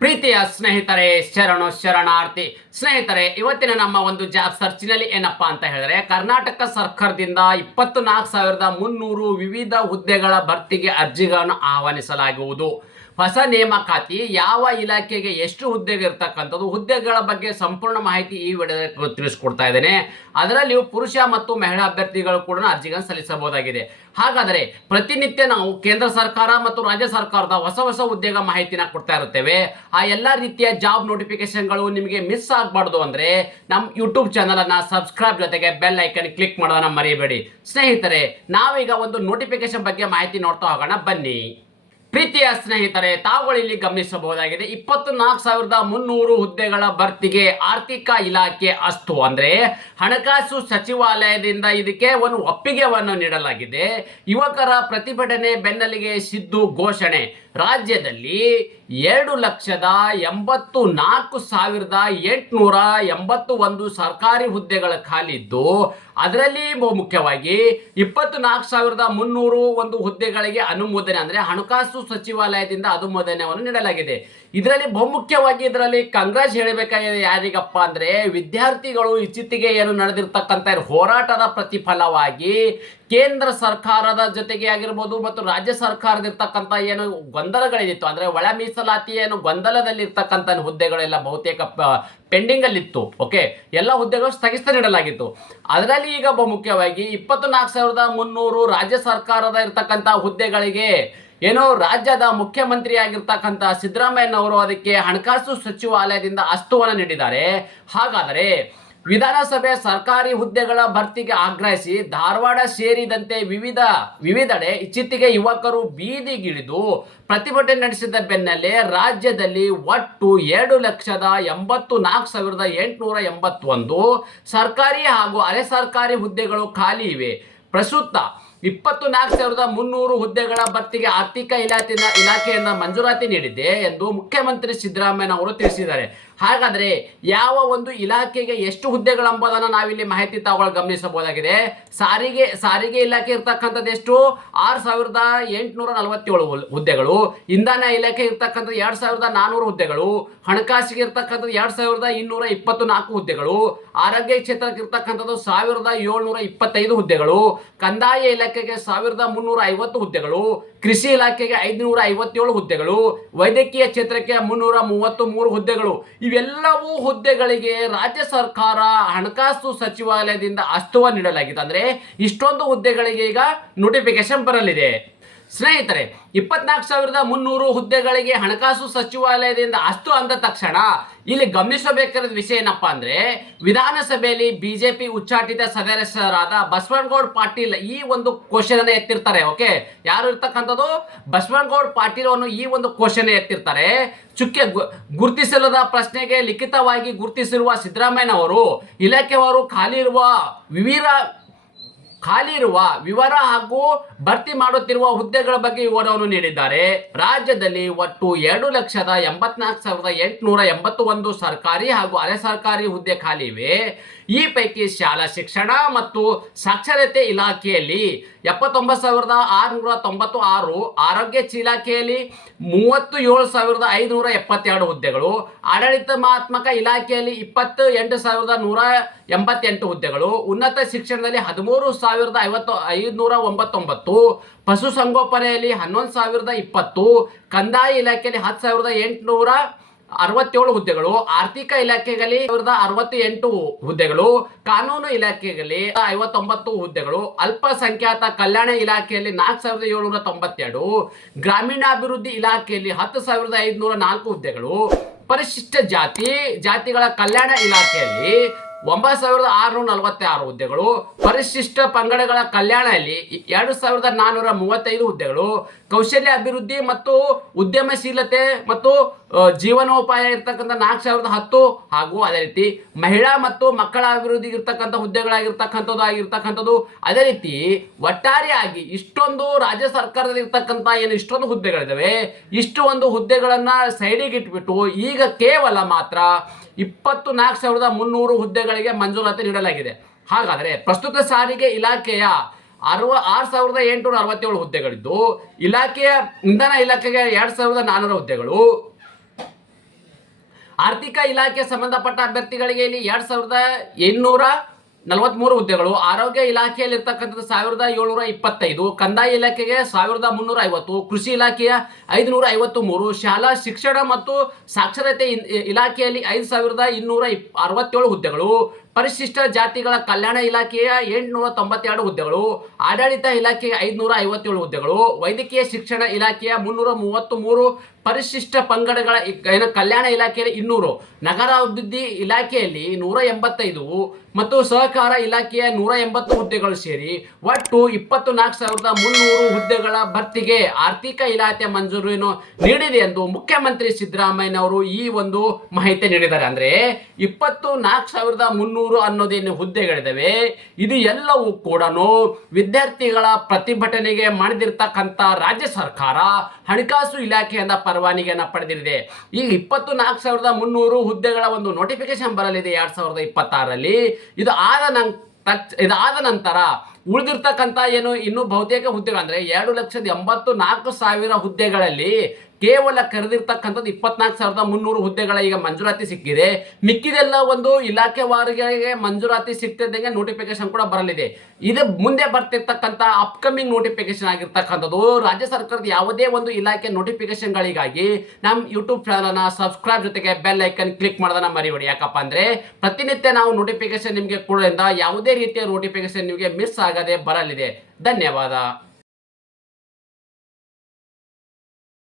ಪ್ರೀತಿಯ ಸ್ನೇಹಿತರೆ, ಶರಣು ಶರಣಾರ್ಥಿ. ಸ್ನೇಹಿತರೆ, ಇವತ್ತಿನ ನಮ್ಮ ಒಂದು ಜಾಬ್ ಸರ್ಚಿನಲ್ಲಿ ಏನಪ್ಪಾ ಅಂತ ಹೇಳಿದ್ರೆ, ಕರ್ನಾಟಕ ಸರ್ಕಾರದಿಂದ ಇಪ್ಪತ್ತು ನಾಲ್ಕು ಸಾವಿರದ ಮುನ್ನೂರು ವಿವಿಧ ಹುದ್ದೆಗಳ ಭರ್ತಿಗೆ ಅರ್ಜಿಗಳನ್ನು ಆಹ್ವಾನಿಸಲಾಗುವುದು. ಹೊಸ ನೇಮಕಾತಿ, ಯಾವ ಇಲಾಖೆಗೆ ಎಷ್ಟು ಹುದ್ದೆಗೆ ಇರ್ತಕ್ಕಂಥದ್ದು, ಹುದ್ದೆಗಳ ಬಗ್ಗೆ ಸಂಪೂರ್ಣ ಮಾಹಿತಿ ಈ ವಿಡಿಯೋದಲ್ಲಿ ತಿಳಿಸ್ಕೊಡ್ತಾ ಇದ್ದೇನೆ. ಅದರಲ್ಲಿಯೂ ಪುರುಷ ಮತ್ತು ಮಹಿಳಾ ಅಭ್ಯರ್ಥಿಗಳು ಕೂಡ ಅರ್ಜಿಗಳನ್ನು ಸಲ್ಲಿಸಬಹುದಾಗಿದೆ. ಹಾಗಾದರೆ ಪ್ರತಿನಿತ್ಯ ನಾವು ಕೇಂದ್ರ ಸರ್ಕಾರ ಮತ್ತು ರಾಜ್ಯ ಸರ್ಕಾರದ ಹೊಸ ಹೊಸ ಉದ್ಯೋಗ ಮಾಹಿತಿನ ಕೊಡ್ತಾ ಇರುತ್ತೇವೆ. ಆ ಎಲ್ಲ ರೀತಿಯ ಜಾಬ್ ನೋಟಿಫಿಕೇಶನ್ಗಳು ನಿಮಗೆ ಮಿಸ್ ಆಗಬಾರ್ದು ಅಂದರೆ ನಮ್ಮ ಯೂಟ್ಯೂಬ್ ಚಾನಲನ್ನು ಸಬ್ಸ್ಕ್ರೈಬ್ ಜೊತೆಗೆ ಬೆಲ್ ಐಕನ್ ಕ್ಲಿಕ್ ಮಾಡೋದನ್ನ ಮರೆಯಬೇಡಿ ಸ್ನೇಹಿತರೆ, ನಾವೀಗ ಒಂದು ನೋಟಿಫಿಕೇಶನ್ ಬಗ್ಗೆ ಮಾಹಿತಿ ನೋಡ್ತಾ ಹೋಗೋಣ. ಬನ್ನಿ. ಪ್ರೀತಿಯ ಸ್ನೇಹಿತರೆ, ತಾವುಗಳು ಇಲ್ಲಿ ಗಮನಿಸಬಹುದಾಗಿದೆ. ಇಪ್ಪತ್ತು ನಾಲ್ಕು ಸಾವಿರದ ಮುನ್ನೂರು ಹುದ್ದೆಗಳ ಭರ್ತಿಗೆ ಆರ್ಥಿಕ ಇಲಾಖೆ ಅಸ್ತು. ಅಂದ್ರೆ ಹಣಕಾಸು ಸಚಿವಾಲಯದಿಂದ ಇದಕ್ಕೆ ಒಂದು ಒಪ್ಪಿಗೆವನ್ನು ನೀಡಲಾಗಿದೆ. ಯುವಕರ ಪ್ರತಿಭಟನೆ ಬೆನ್ನಲಿಗೆ ಸಿದ್ದು ಘೋಷಣೆ. ರಾಜ್ಯದಲ್ಲಿ ಎರಡು ಲಕ್ಷದ ಎಂಬತ್ತು ನಾಲ್ಕು ಸಾವಿರದ ಎಂಟುನೂರ ಎಂಬತ್ತು ಒಂದು ಸರ್ಕಾರಿ ಹುದ್ದೆಗಳ ಖಾಲಿದ್ದು ಅದರಲ್ಲಿ ಬಹು ಮುಖ್ಯವಾಗಿ ಇಪ್ಪತ್ತು ನಾಲ್ಕು ಸಾವಿರದ ಮುನ್ನೂರು ಒಂದು ಹುದ್ದೆಗಳಿಗೆ ಅನುಮೋದನೆ ಅಂದರೆ ಹಣಕಾಸು ಸಚಿವಾಲಯದಿಂದ ಅನುಮೋದನೆಯನ್ನು ನೀಡಲಾಗಿದೆ. ಇದರಲ್ಲಿ ಬಹುಮುಖ್ಯವಾಗಿ ಇದರಲ್ಲಿ ಕಾಂಗ್ರೆಸ್ ಹೇಳಬೇಕಾಗಿದೆ ಯಾರಿಗಪ್ಪ ಅಂದರೆ ವಿದ್ಯಾರ್ಥಿಗಳು ಇಚ್ಚಿತಿಗೆ ಏನು ನಡೆದಿರ್ತಕ್ಕಂಥ ಹೋರಾಟದ ಪ್ರತಿಫಲವಾಗಿ ಕೇಂದ್ರ ಸರ್ಕಾರದ ಜೊತೆಗೆ ಆಗಿರ್ಬೋದು ಮತ್ತು ರಾಜ್ಯ ಸರ್ಕಾರದ ಇರ್ತಕ್ಕಂಥ ಏನು ಗೊಂದಲಗಳಿತ್ತು ಅಂದರೆ ಒಳ ಮೀಸಲಾತಿ ಏನು ಗೊಂದಲದಲ್ಲಿರ್ತಕ್ಕಂಥ ಹುದ್ದೆಗಳೆಲ್ಲ ಬಹುತೇಕ ಪೆಂಡಿಂಗಲ್ಲಿತ್ತು. ಓಕೆ? ಎಲ್ಲ ಹುದ್ದೆಗಳು ಸ್ಥಗಿತ ನೀಡಲಾಗಿತ್ತು. ಅದರಲ್ಲಿ ಈಗ ಬಹುಮುಖ್ಯವಾಗಿ ಇಪ್ಪತ್ತು ನಾಲ್ಕು ಸಾವಿರದ ಮುನ್ನೂರು ರಾಜ್ಯ ಸರ್ಕಾರದ ಇರ್ತಕ್ಕಂಥ ಹುದ್ದೆಗಳಿಗೆ ಏನೋ ರಾಜ್ಯದ ಮುಖ್ಯಮಂತ್ರಿ ಆಗಿರ್ತಕ್ಕಂಥ ಸಿದ್ದರಾಮಯ್ಯನವರು ಅದಕ್ಕೆ ಹಣಕಾಸು ಸಚಿವಾಲಯದಿಂದ ಅಸ್ತುವನ್ನು ನೀಡಿದ್ದಾರೆ. ಹಾಗಾದರೆ ವಿಧಾನಸಭೆ ಸರ್ಕಾರಿ ಹುದ್ದೆಗಳ ಭರ್ತಿಗೆ ಆಗ್ರಹಿಸಿ ಧಾರವಾಡ ಸೇರಿದಂತೆ ವಿವಿಧ, ವಿವಿಧೆಡೆ ಇಚ್ಚಿತಿಗೆ ಯುವಕರು ಬೀದಿಗಿಳಿದು ಪ್ರತಿಭಟನೆ ನಡೆಸಿದ ಬೆನ್ನಲ್ಲೇ ರಾಜ್ಯದಲ್ಲಿ ಒಟ್ಟು ಎರಡು ಲಕ್ಷದ ಎಂಬತ್ತು ನಾಲ್ಕು ಸಾವಿರದ ಎಂಟುನೂರ ಎಂಬತ್ತೊಂದು ಸರ್ಕಾರಿ ಹಾಗೂ ಅರೆ ಸರ್ಕಾರಿ ಹುದ್ದೆಗಳು ಖಾಲಿ ಇವೆ. ಪ್ರಸ್ತುತ ಇಪ್ಪತ್ತು ನಾಲ್ಕು ಸಾವಿರದ ಮುನ್ನೂರು ಹುದ್ದೆಗಳ ಭರ್ತಿಗೆ ಆರ್ಥಿಕ ಇಲಾಖೆ ಇಲಾಖೆಯನ್ನ ಮಂಜೂರಾತಿ ನೀಡಿದೆ ಎಂದು ಮುಖ್ಯಮಂತ್ರಿ ಸಿದ್ದರಾಮಯ್ಯ ಅವರು ತಿಳಿಸಿದ್ದಾರೆ. ಹಾಗಾದರೆ ಯಾವ ಒಂದು ಇಲಾಖೆಗೆ ಎಷ್ಟು ಹುದ್ದೆಗಳೆಂಬುದನ್ನು ನಾವಿಲ್ಲಿ ಮಾಹಿತಿ ತಗೊಳ್ಳಿ ಗಮನಿಸಬಹುದಾಗಿದೆ? ಸಾರಿಗೆ ಸಾರಿಗೆ ಇಲಾಖೆ ಇರ್ತಕ್ಕಂಥದ್ದು ಎಷ್ಟು? ಆರು ಸಾವಿರದ ಎಂಟುನೂರ ನಲವತ್ತೇಳು ಹುದ್ದೆಗಳು. ಇಂಧನ ಇಲಾಖೆ ಇರ್ತಕ್ಕಂಥದ್ದು ಎರಡು ಸಾವಿರದ ನಾನ್ನೂರು ಹುದ್ದೆಗಳು. ಹಣಕಾಸಿಗೆ ಇರ್ತಕ್ಕಂಥದ್ದು ಎರಡು ಸಾವಿರದ ಇನ್ನೂರ ಇಪ್ಪತ್ತು ನಾಲ್ಕು ಹುದ್ದೆಗಳು. ಆರೋಗ್ಯ ಕ್ಷೇತ್ರಕ್ಕೆ ಇರ್ತಕ್ಕಂಥದ್ದು ಸಾವಿರದ ಏಳ್ನೂರ ಇಪ್ಪತ್ತೈದು ಹುದ್ದೆಗಳು. ಕಂದಾಯ ಇಲಾಖೆಗೆ ಸಾವಿರದ ಮುನ್ನೂರ ಐವತ್ತು ಹುದ್ದೆಗಳು. ಕೃಷಿ ಇಲಾಖೆಗೆ ಐದುನೂರ ಐವತ್ತೇಳು ಹುದ್ದೆಗಳು, ವೈದ್ಯಕೀಯ ಕ್ಷೇತ್ರಕ್ಕೆ ಮುನ್ನೂರ ಮೂವತ್ತು ಮೂರು ಹುದ್ದೆಗಳು. ಇವೆಲ್ಲವೂ ಹುದ್ದೆಗಳಿಗೆ ರಾಜ್ಯ ಸರ್ಕಾರ ಹಣಕಾಸು ಸಚಿವಾಲಯದಿಂದ ಅಸ್ತುವ ನೀಡಲಾಗಿದೆ ಅಂದರೆ ಇಷ್ಟೊಂದು ಹುದ್ದೆಗಳಿಗೆ ಈಗ ನೋಟಿಫಿಕೇಶನ್ ಬರಲಿದೆ. ಸ್ನೇಹಿತರೆ, ಇಪ್ಪತ್ನಾಲ್ಕು ಸಾವಿರದ ಮುನ್ನೂರು ಹುದ್ದೆಗಳಿಗೆ ಹಣಕಾಸು ಸಚಿವಾಲಯದಿಂದ ಅಷ್ಟು ಅಂದ ತಕ್ಷಣ ಇಲ್ಲಿ ಗಮನಿಸಬೇಕಾದ ವಿಷಯ ಏನಪ್ಪಾ ಅಂದ್ರೆ, ವಿಧಾನಸಭೆಯಲ್ಲಿ ಬಿಜೆಪಿ ಉಚ್ಚಾಟಿತ ಸದಸ್ಯರಾದ ಬಸವನಗೌಡ ಪಾಟೀಲ್ ಈ ಒಂದು ಕ್ವಶನ್ ಅನ್ನ ಎತ್ತಿರ್ತಾರೆ, ಓಕೆ? ಯಾರು ಇರ್ತಕ್ಕಂಥದ್ದು? ಬಸವನಗೌಡ ಪಾಟೀಲ್ ಅನ್ನು ಈ ಒಂದು ಕ್ವಶನ್ ಎತ್ತಿರ್ತಾರೆ. ಚುಕ್ಕೆ ಗುರುತಿಸಲದ ಪ್ರಶ್ನೆಗೆ ಲಿಖಿತವಾಗಿ ಗುರುತಿಸಿರುವ ಸಿದ್ದರಾಮಯ್ಯನವರು, ಇಲಾಖೆಯವರು ಖಾಲಿ ಇರುವ ವಿವಿಧ ಖಾಲಿ ಇರುವ ವಿವರ ಹಾಗೂ ಭರ್ತಿ ಮಾಡುತ್ತಿರುವ ಹುದ್ದೆಗಳ ಬಗ್ಗೆ ವಿವರವನ್ನು ನೀಡಿದ್ದಾರೆ. ರಾಜ್ಯದಲ್ಲಿ ಒಟ್ಟು ಎರಡು ಲಕ್ಷದ ಎಂಬತ್ನಾಲ್ಕು ಸಾವಿರದ ಎಂಟುನೂರ ಎಂಬತ್ತು ಒಂದು ಸರ್ಕಾರಿ ಹಾಗೂ ಅರೆ ಸರ್ಕಾರಿ ಹುದ್ದೆ ಖಾಲಿ ಇವೆ. ಈ ಪೈಕಿ ಶಾಲಾ ಶಿಕ್ಷಣ ಮತ್ತು ಸಾಕ್ಷರತೆ ಇಲಾಖೆಯಲ್ಲಿ ಎಪ್ಪತ್ತೊಂಬತ್ತು ಸಾವಿರದ ಆರುನೂರ ತೊಂಬತ್ತು ಆರು ಆರೋಗ್ಯ ಇಲಾಖೆಯಲ್ಲಿ ಮೂವತ್ತು ಏಳು ಸಾವಿರದ ಐದುನೂರ ಎಪ್ಪತ್ತೆರಡು ಹುದ್ದೆಗಳು ಆಡಳಿತಾತ್ಮಕ ಇಲಾಖೆಯಲ್ಲಿ ಇಪ್ಪತ್ತು ಎಂಟು ಸಾವಿರದ ನೂರ ಎಂಬತ್ತೆಂಟು ಹುದ್ದೆಗಳು, ಉನ್ನತ ಶಿಕ್ಷಣದಲ್ಲಿ ಹದಿಮೂರು ಸಾವಿರದ ಐವತ್ತು ಐದುನೂರ ಒಂಬತ್ತೊಂಬತ್ತು ಪಶುಸಂಗೋಪನೆಯಲ್ಲಿ ಹನ್ನೊಂದು ಸಾವಿರದ ಇಪ್ಪತ್ತು, ಕಂದಾಯ ಇಲಾಖೆಯಲ್ಲಿ ಹತ್ತು ಸಾವಿರದ ಎಂಟುನೂರ ಅರವತ್ತೇಳು ಹುದ್ದೆಗಳು, ಆರ್ಥಿಕ ಇಲಾಖೆಯಲ್ಲಿ ಸಾವಿರದ ಅರವತ್ತು ಎಂಟು ಹುದ್ದೆಗಳು, ಕಾನೂನು ಇಲಾಖೆಯಲ್ಲಿ ಐವತ್ತೊಂಬತ್ತು ಹುದ್ದೆಗಳು, ಅಲ್ಪಸಂಖ್ಯಾತ ಕಲ್ಯಾಣ ಇಲಾಖೆಯಲ್ಲಿ ನಾಲ್ಕು ಸಾವಿರದ ಏಳುನೂರ ತೊಂಬತ್ತೆರಡು, ಗ್ರಾಮೀಣಾಭಿವೃದ್ಧಿ ಇಲಾಖೆಯಲ್ಲಿ ಹತ್ತು ಸಾವಿರದ ಐದುನೂರ ನಾಲ್ಕು ಹುದ್ದೆಗಳು, ಪರಿಶಿಷ್ಟ ಜಾತಿ, ಜಾತಿಗಳ ಕಲ್ಯಾಣ ಇಲಾಖೆಯಲ್ಲಿ ಒಂಬತ್ತು ಸಾವಿರದ ಆರುನೂರ ನಲವತ್ತಾರು ಹುದ್ದೆಗಳು, ಪರಿಶಿಷ್ಟ ಪಂಗಡಗಳ ಕಲ್ಯಾಣದಲ್ಲಿ ಎರಡು ಸಾವಿರದ ನಾನ್ನೂರ ಮೂವತ್ತೈದು ಹುದ್ದೆಗಳು ಕೌಶಲ್ಯ ಅಭಿವೃದ್ಧಿ ಮತ್ತು ಉದ್ಯಮಶೀಲತೆ ಮತ್ತು ಜೀವನೋಪಾಯ ಇರ್ತಕ್ಕಂಥ ನಾಲ್ಕು ಸಾವಿರದ ಹತ್ತು ಹಾಗೂ ಅದೇ ರೀತಿ ಮಹಿಳಾ ಮತ್ತು ಮಕ್ಕಳ ಅಭಿವೃದ್ಧಿಗೆ ಇರ್ತಕ್ಕಂಥ ಹುದ್ದೆಗಳಾಗಿರ್ತಕ್ಕಂಥದ್ದು ಆಗಿರ್ತಕ್ಕಂಥದ್ದು, ಅದೇ ರೀತಿ ಒಟ್ಟಾರೆಯಾಗಿ ಇಷ್ಟೊಂದು ರಾಜ್ಯ ಸರ್ಕಾರದಲ್ಲಿ ಇರ್ತಕ್ಕಂಥ ಏನು ಇಷ್ಟೊಂದು ಹುದ್ದೆಗಳಿದ್ದಾವೆ ಇಷ್ಟು ಒಂದು ಹುದ್ದೆಗಳನ್ನು ಸೈಡಿಗೆ ಇಟ್ಬಿಟ್ಟು ಈಗ ಕೇವಲ ಮಾತ್ರ ಇಪ್ಪತ್ತು ನಾಲ್ಕು ಸಾವಿರದ ಮುನ್ನೂರು ಹುದ್ದೆಗಳಿಗೆ ಮಂಜೂರಾತಿ ನೀಡಲಾಗಿದೆ. ಹಾಗಾದರೆ ಪ್ರಸ್ತುತ ಸಾರಿಗೆ ಇಲಾಖೆಯ ಅರವ, ಆರು ಸಾವಿರದ ಎಂಟುನೂರ ಅರವತ್ತೇಳು ಹುದ್ದೆಗಳಿದ್ದು, ಇಲಾಖೆಯ ಇಂಧನ ಇಲಾಖೆಗೆ ಎರಡು ಸಾವಿರದ ನಾನ್ನೂರು ಹುದ್ದೆಗಳು ಆರ್ಥಿಕ ಇಲಾಖೆ ಸಂಬಂಧಪಟ್ಟ ಅಭ್ಯರ್ಥಿಗಳಿಗೆ ಇಲ್ಲಿ ಎರಡ್ ಸಾವಿರದ ಎಂಟುನೂರ ನಲವತ್ಮೂರು ಹುದ್ದೆಗಳು, ಆರೋಗ್ಯ ಇಲಾಖೆಯಲ್ಲಿ ಇರ್ತಕ್ಕಂಥದ್ದು ಸಾವಿರದ ಏಳ್ನೂರ ಇಪ್ಪತ್ತೈದು, ಕಂದಾಯ ಇಲಾಖೆಗೆ ಸಾವಿರದ ಮುನ್ನೂರ ಐವತ್ತು, ಕೃಷಿ ಇಲಾಖೆಯ ಐದುನೂರ ಐವತ್ತು ಮೂರು ಶಾಲಾ ಶಿಕ್ಷಣ ಮತ್ತು ಸಾಕ್ಷರತೆ ಇಲಾಖೆಯಲ್ಲಿ ಐದು ಸಾವಿರದ ಇನ್ನೂರ ಅರವತ್ತೇಳು ಹುದ್ದೆಗಳು. ಪರಿಶಿಷ್ಟ ಜಾತಿಗಳ ಕಲ್ಯಾಣ ಇಲಾಖೆಯ ಎಂಟುನೂರ ತೊಂಬತ್ತೆರಡು ಹುದ್ದೆಗಳು, ಆಡಳಿತ ಇಲಾಖೆಯ ಐದುನೂರ ಐವತ್ತೇಳು ಹುದ್ದೆಗಳು, ವೈದ್ಯಕೀಯ ಶಿಕ್ಷಣ ಇಲಾಖೆಯ ಮುನ್ನೂರ ಮೂವತ್ತು ಮೂರು ಪರಿಶಿಷ್ಟ ಪಂಗಡಗಳ ಏನು ಕಲ್ಯಾಣ ಇಲಾಖೆಯಲ್ಲಿ ಇನ್ನೂರು, ನಗರಾಭಿವೃದ್ಧಿ ಇಲಾಖೆಯಲ್ಲಿ ನೂರ ಎಂಬತ್ತೈದು ಮತ್ತು ಸಹಕಾರ ಇಲಾಖೆಯ ನೂರ ಎಂಬತ್ತು ಹುದ್ದೆಗಳು ಸೇರಿ ಒಟ್ಟು ಇಪ್ಪತ್ತು ನಾಲ್ಕು ಸಾವಿರದ ಮುನ್ನೂರು ಹುದ್ದೆಗಳ ಭರ್ತಿಗೆ ಆರ್ಥಿಕ ಇಲಾಖೆ ಮಂಜೂರಿಯನ್ನು ನೀಡಿದೆ ಎಂದು ಮುಖ್ಯಮಂತ್ರಿ ಸಿದ್ದರಾಮಯ್ಯನವರು ಈ ಒಂದು ಮಾಹಿತಿ ನೀಡಿದ್ದಾರೆ. ಅಂದ್ರೆ ಇಪ್ಪತ್ತು ನಾಲ್ಕು ಸಾವಿರದ ಮುನ್ನೂರು ಅನ್ನೋದೇನು ಹುದ್ದೆಗಳಿದ್ದಾವೆ? ಇದು ಎಲ್ಲವೂ ಕೂಡ ವಿದ್ಯಾರ್ಥಿಗಳ ಪ್ರತಿಭಟನೆಗೆ ಮಾಡಿದಿರ್ತಕ್ಕಂಥ ರಾಜ್ಯ ಸರ್ಕಾರ ಹಣಕಾಸು ಇಲಾಖೆಯಿಂದ ಪರವಾನಿಗೆಯನ್ನು ಪಡೆದಿದೆ. ಈ ಇಪ್ಪತ್ತು ನಾಲ್ಕು ಸಾವಿರದ ಮುನ್ನೂರು ಹುದ್ದೆಗಳ ಒಂದು ನೋಟಿಫಿಕೇಶನ್ ಬರಲಿದೆ ಎರಡು ಸಾವಿರದ ಇಪ್ಪತ್ತಾರರಲ್ಲಿ ಇದು ಆದ ನಂ ತಕ್ಷ ಇದಾದ ನಂತರ ಉಳಿದಿರ್ತಕ್ಕಂಥ ಏನು ಇನ್ನು ಬಹುತೇಕ ಹುದ್ದೆಗಳು ಅಂದ್ರೆ ಎರಡು ಲಕ್ಷದ ಎಂಬತ್ತು ನಾಲ್ಕು ಸಾವಿರ ಹುದ್ದೆಗಳಲ್ಲಿ ಕೇವಲ ಕರೆದಿರ್ತಕ್ಕಂಥದ್ದು ಇಪ್ಪತ್ನಾಲ್ಕು ಸಾವಿರದ ಮುನ್ನೂರು ಹುದ್ದೆಗಳ ಈಗ ಮಂಜೂರಾತಿ ಸಿಕ್ಕಿದೆ. ಮಿಕ್ಕಿದೆಲ್ಲ ಒಂದು ಇಲಾಖೆ ವಾರಿಗೆ ಮಂಜೂರಾತಿ ಸಿಕ್ತಿದ್ದಂಗೆ ನೋಟಿಫಿಕೇಶನ್ ಕೂಡ ಬರಲಿದೆ. ಇದು ಮುಂದೆ ಬರ್ತಿರ್ತಕ್ಕಂಥ ಅಪ್ಕಮಿಂಗ್ ನೋಟಿಫಿಕೇಶನ್ ಆಗಿರ್ತಕ್ಕಂಥದ್ದು. ರಾಜ್ಯ ಸರ್ಕಾರದ ಯಾವುದೇ ಒಂದು ಇಲಾಖೆ ನೋಟಿಫಿಕೇಶನ್ಗಳಿಗಾಗಿ ನಮ್ಮ ಯೂಟ್ಯೂಬ್ ಚಾನಲ್ನ ಸಬ್ಸ್ಕ್ರೈಬ್ ಜೊತೆಗೆ ಬೆಲ್ ಐಕನ್ ಕ್ಲಿಕ್ ಮಾಡೋದನ್ನ ಮರಿಬೇಡಿ. ಯಾಕಪ್ಪ ಅಂದರೆ ಪ್ರತಿನಿತ್ಯ ನಾವು ನೋಟಿಫಿಕೇಶನ್ ನಿಮಗೆ ಕೊಡೋದ್ರಿಂದ ಯಾವುದೇ ರೀತಿಯ ನೋಟಿಫಿಕೇಶನ್ ನಿಮಗೆ ಮಿಸ್ ಆಗದೆ ಬರಲಿದೆ. ಧನ್ಯವಾದ.